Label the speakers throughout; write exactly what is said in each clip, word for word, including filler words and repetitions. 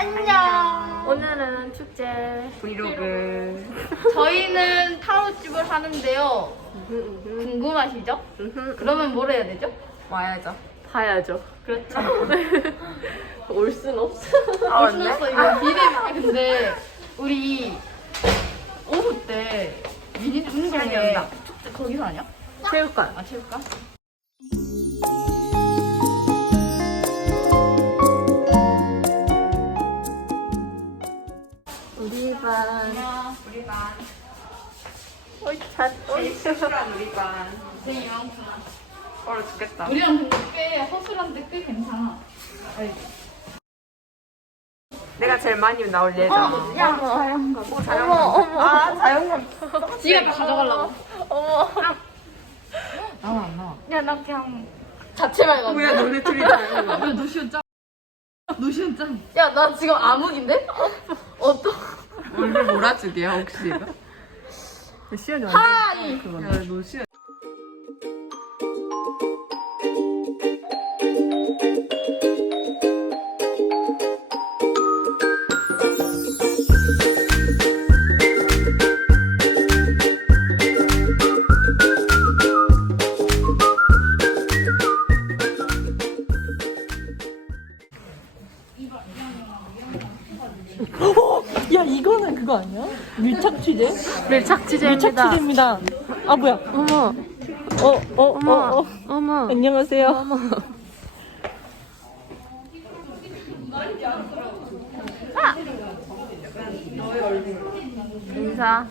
Speaker 1: 안녕.
Speaker 2: 오늘은 축제
Speaker 1: 브이로그.
Speaker 3: 저희는 타로집을 하는데요. 궁금하시죠? 그러면 뭘 해야 되죠?
Speaker 1: 와야죠.
Speaker 2: 봐야죠.
Speaker 3: 그렇죠.
Speaker 2: 올 순 없어.
Speaker 1: 아,
Speaker 3: 올 수는 없어. 이거 미래. 근데 우리 오후 때 미니 운동회
Speaker 1: 시간이었다.
Speaker 3: 축제 거기서 하냐?
Speaker 2: 체육관.
Speaker 3: 아 체육관?
Speaker 2: 우리 반.
Speaker 3: 안녕.
Speaker 1: 우리 반.
Speaker 2: 어이 잣.
Speaker 1: 제일 실수한 우리 반.
Speaker 3: 고생이 많구나.
Speaker 1: 얼어 죽겠다.
Speaker 3: 우리랑 근데 꽤 허술한데 꽤 괜찮아. 알지?
Speaker 1: 내가 제일 많이 나올 예정.
Speaker 3: 어, 야, 자연감.
Speaker 1: 오, 자연감.
Speaker 2: 어머,
Speaker 1: 아, 자연감.
Speaker 3: 지가 다 가져가려고.
Speaker 2: 어머.
Speaker 1: 나와, 안 나와.
Speaker 3: 야, 나 그냥 자체만 해가지고.
Speaker 1: 뭐야, 너네 둘이 자연감.
Speaker 3: 야, 노시온 짱. 노시온 짱.
Speaker 2: 야, 나 지금 암흑인데? 어떤?
Speaker 1: 원래 몰아주기야, 혹시 이거? 시연이
Speaker 2: 하이.
Speaker 1: 완전 야, 너 시연.
Speaker 4: 야 이거는 그거 아니야? 밀착 취재?
Speaker 2: 밀착 취재입니다.
Speaker 4: 밀착 취재입니다. 아 뭐야?
Speaker 2: 어머.
Speaker 4: 어 어 어
Speaker 2: 어머.
Speaker 4: 어, 어.
Speaker 2: 어머.
Speaker 4: 안녕하세요.
Speaker 2: 어머. 아! 인사.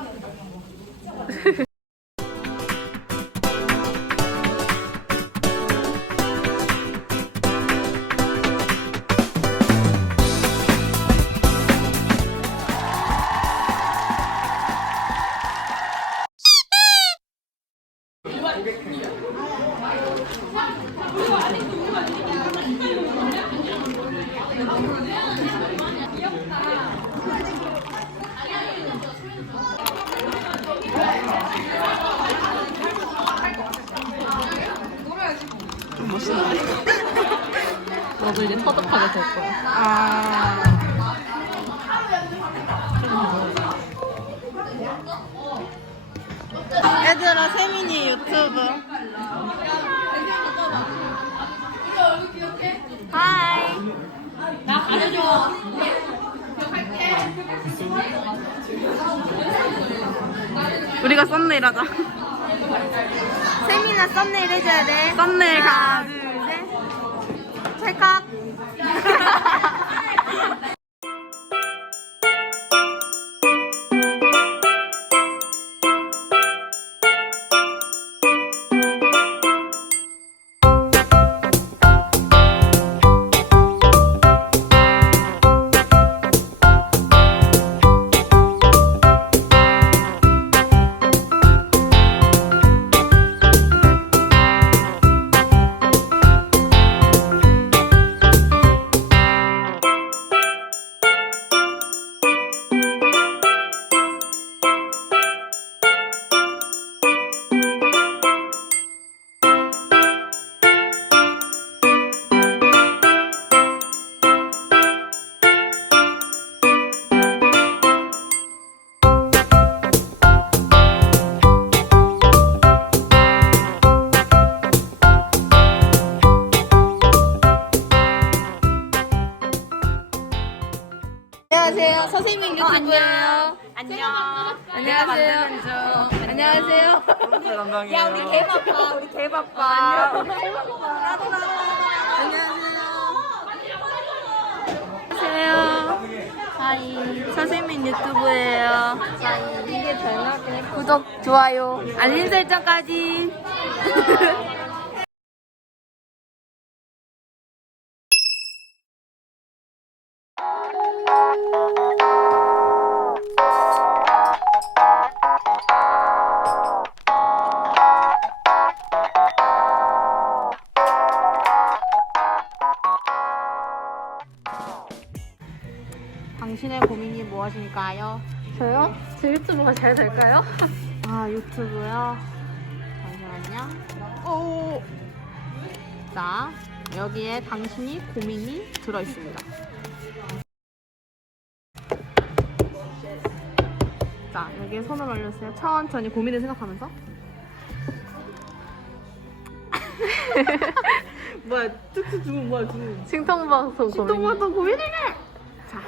Speaker 4: 너도 이제 터득하게 될 거야.
Speaker 1: 아.
Speaker 4: 얘들아 세민이 유튜브.
Speaker 2: 하이.
Speaker 1: 우리가 썸네일 하자.
Speaker 2: 세민아 썸네일 해줘야 돼.
Speaker 1: 썸네일 가.
Speaker 2: 하나, 둘, 셋. 찰칵. 안녕하세요. 서세민 유튜브예요.
Speaker 1: 안녕.
Speaker 2: 안녕하세요. 안녕하세요.
Speaker 1: 야, 우리 개 바빠. 우리 개 바빠.
Speaker 2: 안녕하세요. 하이. 서세민 유튜브예요. 하이. 이게 잘 나왔긴 해. 구독, 좋아요, 알림 설정까지.
Speaker 4: 당신의 고민이 무엇일까요?
Speaker 2: 저요? 제 유튜브가 잘 될까요?
Speaker 4: 아 유튜브요? 잠시만요. 오. 자 여기에 당신이 고민이 들어있습니다. 자, 여기에 손을 올려주세요. 천천히 고민을 생각하면서. 뭐야, 툭툭 주문 뭐야, 주문.
Speaker 2: 싱통방송 고민.
Speaker 4: 신동방송 고민을 해! 자,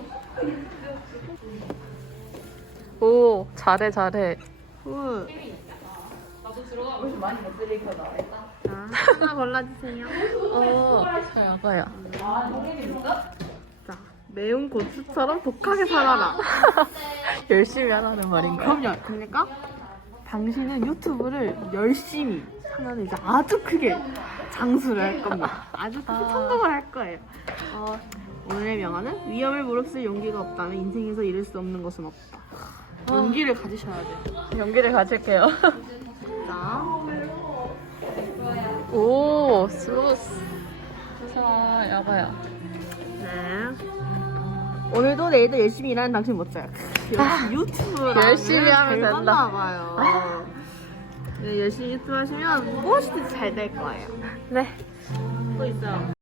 Speaker 2: 오, 잘해, 잘해.
Speaker 4: 후. 자, 하나 골라주세요.
Speaker 2: 어, 잘 먹어요.
Speaker 4: 자, 매운 고추처럼 독하게 살아라.
Speaker 2: 열심히 하라는 말인가?
Speaker 4: 그럼요. 그러니까 당신은 유튜브를 열심히 하면 이제 아주 크게 장수를 할 겁니다. 아주 큰 성공을 할 거예요. 어, 오늘의 명언은 위험을 무릅쓸 용기가 없다면 인생에서 이룰 수 없는 것은 없다. 용기를 가지셔야 돼요.
Speaker 2: 용기를 가질게요.
Speaker 4: 자,
Speaker 2: 오, 스무스. 자, 여봐요.
Speaker 4: 네. 오늘도 내일도 열심히 일하는 당신 멋져요. 역시 유튜브를
Speaker 2: 열심히 하면 된다.
Speaker 4: 봐요. 네, 열심히 유튜브 하시면 무엇이든지 잘 될 거예요.
Speaker 2: 네.
Speaker 4: 또 있어요.